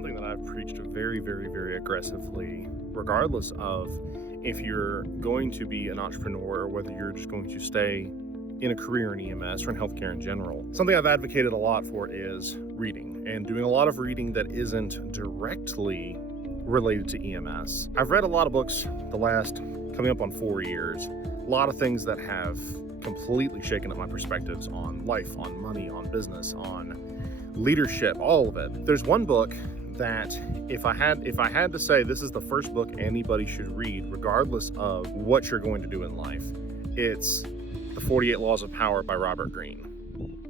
something that I've preached very, very, very aggressively, regardless of if you're going to be an entrepreneur or whether you're just going to stay in a career in EMS or in healthcare in general. Something I've advocated a lot for is reading, and doing a lot of reading that isn't directly related to EMS. I've read a lot of books the last coming up on 4 years, a lot of things that have completely shaken up my perspectives on life, on money, on business, on leadership, all of it. There's one book that if I had to say this is the first book anybody should read, regardless of what you're going to do in life, it's The 48 Laws of Power by Robert Greene.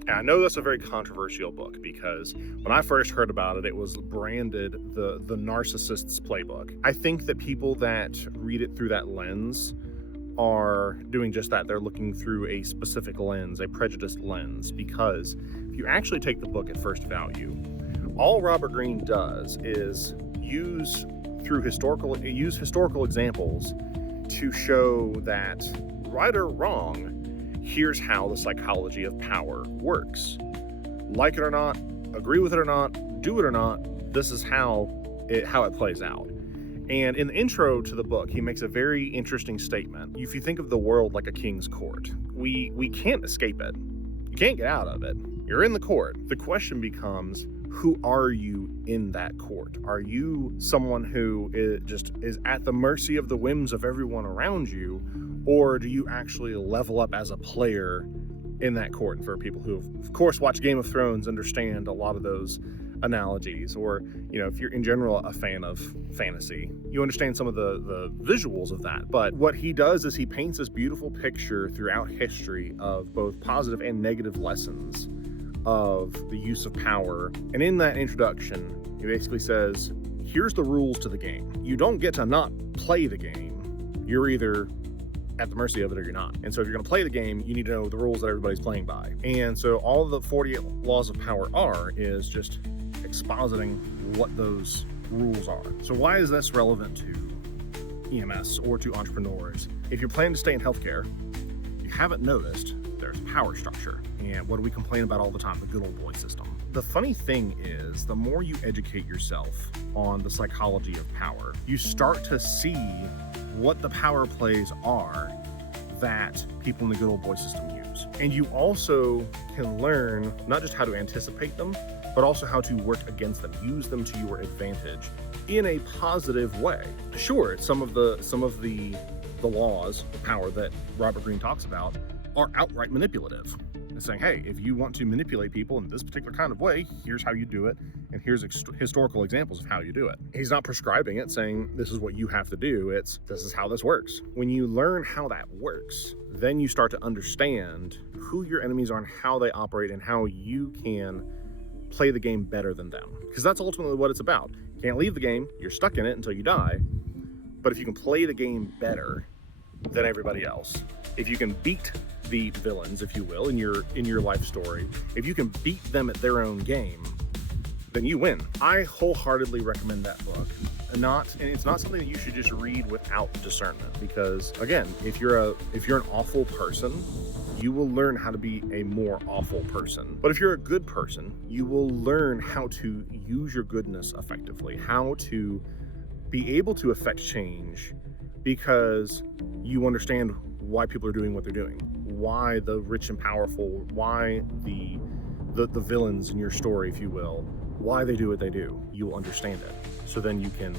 And I know that's a very controversial book because when I first heard about it, it was branded the narcissist's playbook. I think that people that read it through that lens are doing just that. They're looking through a specific lens, a prejudiced lens, because if you actually take the book at first value, all Robert Greene does is use historical examples to show that, right or wrong, here's how the psychology of power works. Like it or not, agree with it or not, do it or not, this is how it plays out. And in the intro to the book, he makes a very interesting statement. If you think of the world like a king's court, we can't escape it. You can't get out of it. You're in the court. The question becomes, who are you in that court? Are you someone who is at the mercy of the whims of everyone around you, or do you actually level up as a player in that court? And for people who, of course, watch Game of Thrones, understand a lot of those analogies, or if you're in general a fan of fantasy, you understand some of the visuals of that. But what he does is he paints this beautiful picture throughout history of both positive and negative lessons of the use of power. And in that introduction, he basically says, here's the rules to the game. You don't get to not play the game. You're either at the mercy of it or you're not. And so if you're going to play the game, you need to know the rules that everybody's playing by. And so all the 48 laws of power is just expositing what those rules are. So why is this relevant to EMS or to entrepreneurs? If you're planning to stay in healthcare, you haven't noticed there's power structure. And what do we complain about all the time? The good old boy system. The funny thing is, the more you educate yourself on the psychology of power, you start to see what the power plays are that people in the good old boy system use. And you also can learn not just how to anticipate them, but also how to work against them, use them to your advantage in a positive way. Sure, some of the laws of power that Robert Greene talks about are outright manipulative. It's saying, hey, if you want to manipulate people in this particular kind of way, here's how you do it, and here's historical examples of how you do it. He's not prescribing it, saying this is what you have to do. This is how this works. When you learn how that works, then you start to understand who your enemies are and how they operate and how you can play the game better than them. Because that's ultimately what it's about. You can't leave the game, you're stuck in it until you die. But if you can play the game better than everybody else, if you can beat the villains, if you will, in your life story, if you can beat them at their own game, then you win. I wholeheartedly recommend that book. And it's not something that you should just read without discernment, because again, if you're an awful person, you will learn how to be a more awful person. But if you're a good person, you will learn how to use your goodness effectively, how to be able to affect change, because you understand why people are doing what they're doing, why the rich and powerful, why the villains in your story, if you will, why they do what they do. You will understand it. So then you can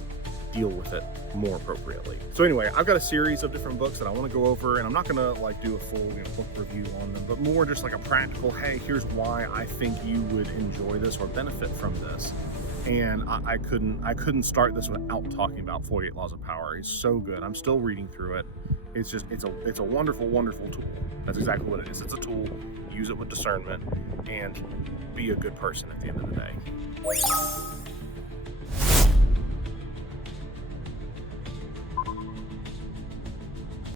deal with it more appropriately. So anyway, I've got a series of different books that I want to go over, and I'm not going to do a full book review on them, but more just like a practical, hey, here's why I think you would enjoy this or benefit from this. And I couldn't start this without talking about 48 Laws of Power. It's so good. I'm still reading through it. It's a wonderful, wonderful tool. That's exactly what it is. It's a tool. Use it with discernment and be a good person at the end of the day.